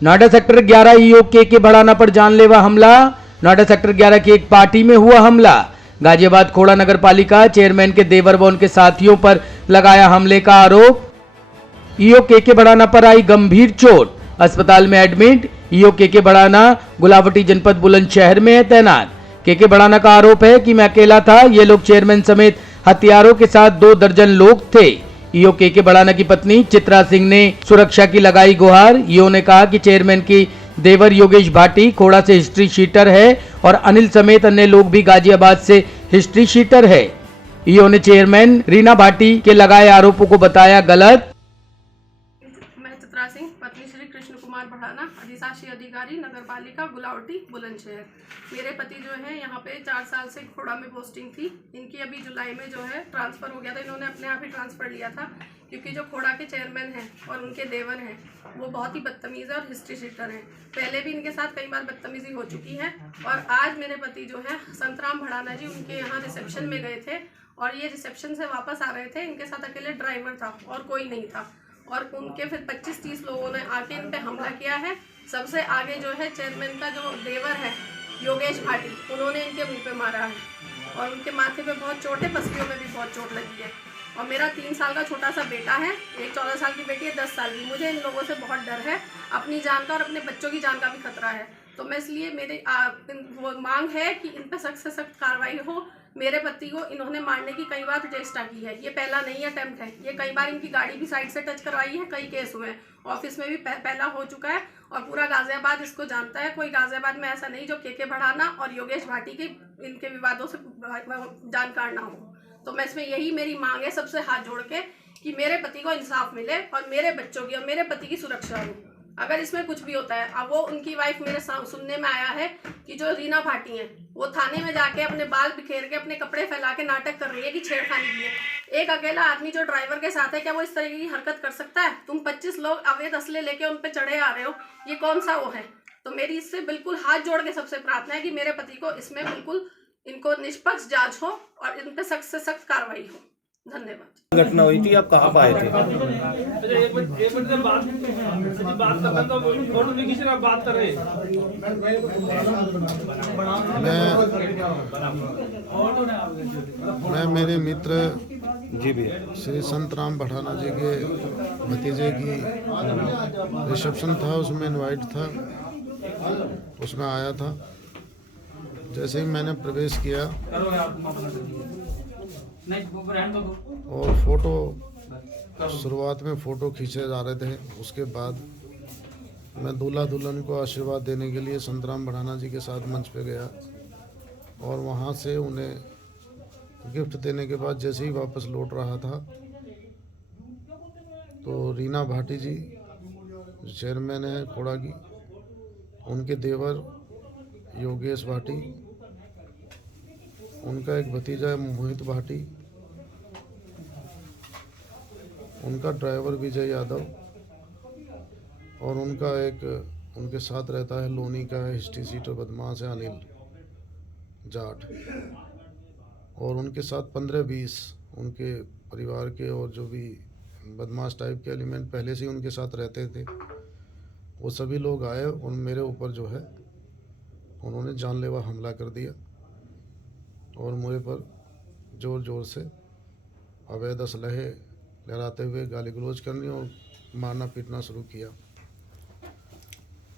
Noida sector 11 EO के बढ़ाना पर जानलेवा हमला। नोएडा सेक्टर 11 की एक पार्टी में हुआ हमला। गाजियाबाद खोड़ा नगर पालिका चेयरमैन के देवर व उनके साथियों पर लगाया हमले का आरोप। ईओ के बढ़ाना पर आई गंभीर चोट, अस्पताल में एडमिट। ईओ के बढ़ाना गुलावटी जनपद बुलंदशहर में है तैनात। के बढ़ाना का आरोप है कि मैं अकेला था, ये लोग चेयरमैन समेत हथियारों के साथ 2 दर्जन लोग थे। ईओ के बढ़ाना की पत्नी चित्रा सिंह ने सुरक्षा की लगाई गुहार। ईओ ने कहा कि चेयरमैन की देवर योगेश भाटी खोड़ा से हिस्ट्री शीटर है और अनिल समेत अन्य लोग भी गाजियाबाद से हिस्ट्री शीटर है। ईओ ने चेयरमैन रीना भाटी के लगाए आरोपों को बताया गलत। मैं चित्रा सिंह, पत्नी श्री कृष्ण कुमार बढ़ाना, अधिशासी अधिकारी नगर पालिका गुलावटी बुलंदशहर। मेरे पति जो है यहाँ पे 4 साल से खोड़ा में पोस्टिंग थी। इनकी अभी जुलाई में जो है ट्रांसफ़र हो गया था। इन्होंने अपने आप ही ट्रांसफ़र लिया था क्योंकि जो खोड़ा के चेयरमैन हैं और उनके देवर हैं वो बहुत ही बदतमीज़ और हिस्ट्री शीटर हैं। पहले भी इनके साथ कई बार बदतमीज़ी हो चुकी है और आज मेरे पति जो है संतराम भड़ाना जी उनके यहाँ रिसेप्शन में गए थे और ये रिसेप्शन से वापस आ रहे थे। इनके साथ अकेले ड्राइवर था और कोई नहीं था और उनके फिर 25-30 लोगों ने आके इन पे हमला किया है। सबसे आगे जो है चेयरमैन का जो देवर है योगेश भाटी, उन्होंने इनके मुंह पे मारा है और उनके माथे पे बहुत चोट है, पसलियों में भी बहुत चोट लगी है। और मेरा 3 साल का छोटा सा बेटा है, एक 14 साल की बेटी है, 10 साल की। मुझे इन लोगों से बहुत डर है, अपनी जान का और अपने बच्चों की जान का भी खतरा है। तो मैं इसलिए मेरी वो मांग है कि इन पर सख्त से सख्त कार्रवाई हो। मेरे पति को इन्होंने मारने की कई बार चेष्टा की है, ये पहला नहीं अटेम्प्ट है। ये कई बार इनकी गाड़ी भी साइड से टच करवाई है, कई केस हुए हैं। ऑफिस में भी पहला हो चुका है और पूरा गाजियाबाद इसको जानता है। कोई गाजियाबाद में ऐसा नहीं जो के बढ़ाना और योगेश भाटी के इनके विवादों से जानकार ना हो। तो मैं इसमें यही मेरी मांग है सबसे हाथ जोड़ के कि मेरे पति को इंसाफ मिले और मेरे बच्चों की और मेरे पति की सुरक्षा हो अगर इसमें कुछ भी होता है। अब वो उनकी वाइफ मेरे सुनने में आया है कि जो रीना भाटी है वो थाने में जाके अपने बाल बिखेर के अपने कपड़े फैला के नाटक कर रही है कि छेड़खानी की है। एक अकेला आदमी जो ड्राइवर के साथ है, क्या वो इस तरह की हरकत कर सकता है? तुम 25 लोग अवैध असले लेके उन पे चढ़े आ रहे हो, ये कौन सा वो है? तो मेरी इससे बिल्कुल हाथ जोड़ के सबसे प्रार्थना है कि मेरे पति को इसमें बिल्कुल इनको निष्पक्ष जांच हो और इन पर सख्त से सख्त कार्रवाई हो। धन्यवाद। घटना हुई थी, आप कहाँ पाए थे? मैं मेरे मित्र जी भी श्री संतराम भड़ाना जी के भतीजे की रिसेप्शन था, उसमें इनवाइट था, उसमें आया था। जैसे ही मैंने प्रवेश किया और फोटो शुरुआत में फ़ोटो खींचे जा रहे थे, उसके बाद मैं दूल्हा दुल्हन को आशीर्वाद देने के लिए संतराम भड़ाना जी के साथ मंच पे गया और वहाँ से उन्हें गिफ्ट देने के बाद जैसे ही वापस लौट रहा था तो रीना भाटी जी चेयरमैन है खोड़ा की, उनके देवर योगेश भाटी, उनका एक भतीजा है मोहित भाटी, उनका ड्राइवर विजय यादव और उनका एक उनके साथ रहता है लोनी का है हिस्ट्री सीटर बदमाश है अनिल जाट, और उनके साथ 15-20 उनके परिवार के और जो भी बदमाश टाइप के एलिमेंट पहले से ही उनके साथ रहते थे, वो सभी लोग आए और मेरे ऊपर जो है उन्होंने जानलेवा हमला कर दिया और मुझे पर ज़ोर ज़ोर से अवैध असलहे लहराते हुए गाली गलौज करनी और मारना पीटना शुरू किया।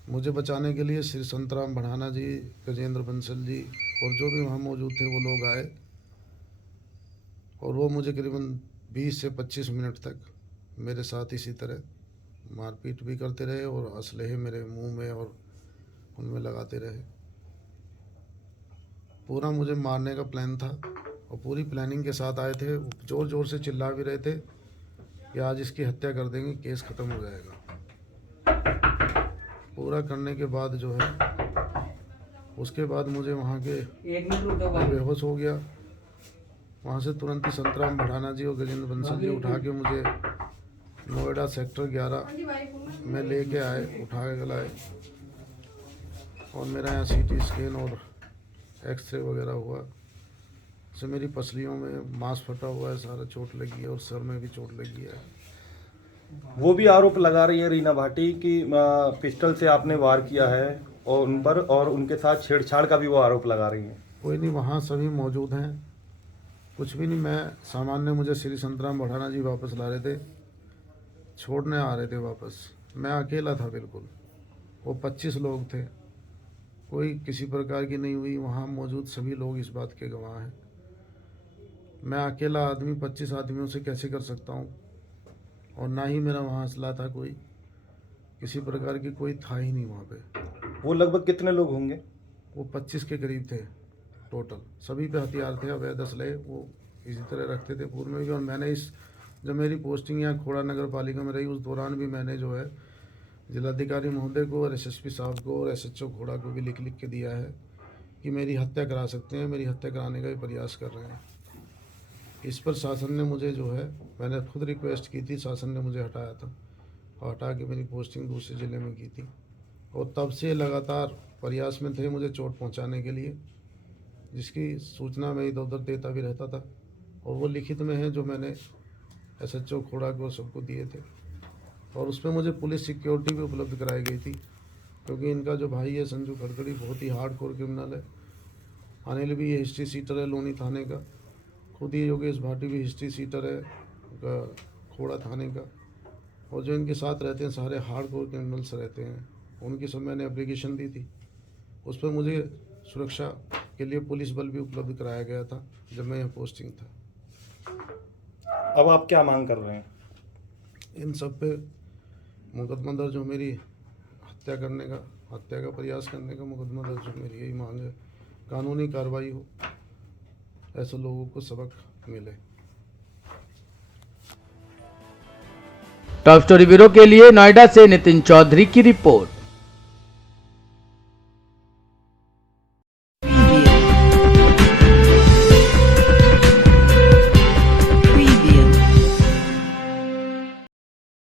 मुझे बचाने के लिए श्री संतराम भड़ाना जी, गजेंद्र बंसल जी और जो भी वहाँ मौजूद थे वो लोग आए और वो मुझे करीबन 20 से 25 मिनट तक मेरे साथ इसी तरह मारपीट भी करते रहे और असलहे मेरे मुंह में और उनमें लगाते रहे। पूरा मुझे मारने का प्लान था और पूरी प्लानिंग के साथ आए थे। ज़ोर ज़ोर से चिल्ला भी रहे थे कि आज इसकी हत्या कर देंगे, केस ख़त्म हो जाएगा। पूरा करने के बाद जो है उसके बाद मुझे वहाँ के बेहोश हो गया। वहाँ से तुरंत ही संतराम भड़ाना जी और गजेंद्र बंसल जी उठा के मुझे नोएडा सेक्टर 11 में लेके आए, उठा के लाए और मेरा यहाँ CT स्कैन और एक्सरे वगैरह हुआ। से मेरी पसलियों में मांस फटा हुआ है, सारा चोट लगी है और सर में भी चोट लगी है। वो भी आरोप लगा रही है रीना भाटी कि पिस्टल से आपने वार किया है और उन पर, और उनके साथ छेड़छाड़ का भी वो आरोप लगा रही है। कोई नहीं, वहाँ सभी मौजूद हैं, कुछ भी नहीं। मैं सामान्य, मुझे श्री संतराम बढ़ाना जी वापस ला रहे थे, छोड़ने आ रहे थे वापस। मैं अकेला था बिल्कुल, वो 25 लोग थे, कोई किसी प्रकार की नहीं हुई। वहाँ मौजूद सभी लोग इस बात के गवाह हैं। मैं अकेला आदमी 25 आदमियों से कैसे कर सकता हूँ? और ना ही मेरा वहाँ असला था, कोई किसी प्रकार की कोई था ही नहीं वहाँ पे। वो लगभग कितने लोग होंगे? वो 25 के करीब थे टोटल। सभी पे हथियार थे, अवैध असले वो इसी तरह रखते थे पूर्व में भी। और मैंने जब मेरी पोस्टिंग यहाँ खोड़ा नगर पालिका में रही, उस दौरान भी मैंने जो है जिलाधिकारी महोदय को और एसएसपी साहब को और एसएचओ खोड़ा को भी लिख के दिया है कि मेरी हत्या करा सकते हैं, मेरी हत्या कराने का भी प्रयास कर रहे हैं। इस पर शासन ने मुझे जो है, मैंने खुद रिक्वेस्ट की थी, शासन ने मुझे हटाया था और हटा के मेरी पोस्टिंग दूसरे ज़िले में की थी। और तब से लगातार प्रयास में थे मुझे चोट पहुंचाने के लिए, जिसकी सूचना मैं इधर उधर देता भी रहता था। और वो लिखित में है जो मैंने एसएचओ खोड़ा को सबको दिए थे। और उसमें मुझे पुलिस सिक्योरिटी भी उपलब्ध कराई गई थी, क्योंकि इनका जो भाई है संजू खड़खड़ी बहुत ही हार्डकोर क्रिमिनल है। अनिल भी ये हिस्ट्री सीटर है लोनी थाने का, खुद ही योगेश भाटी भी हिस्ट्री सीटर है खोड़ा थाने का। और जो इनके साथ रहते हैं सारे हार्डकोर क्रिमिनल्स रहते हैं, उनकी सब मैंने एप्लीकेशन दी थी। उस पर मुझे सुरक्षा के लिए पुलिस बल भी उपलब्ध कराया गया था जब मैं यहाँ पोस्टिंग था। अब आप क्या मांग कर रहे हैं? इन सब पे मुकदमा दर्ज हो, मेरी हत्या का प्रयास करने का मुकदमा दर्ज हो, मेरी यही मांग है। कानूनी कार्रवाई हो, ऐसे लोगों को सबक मिले। टॉप स्टोरी ब्यूरो के लिए नोएडा से नितिन चौधरी की रिपोर्ट।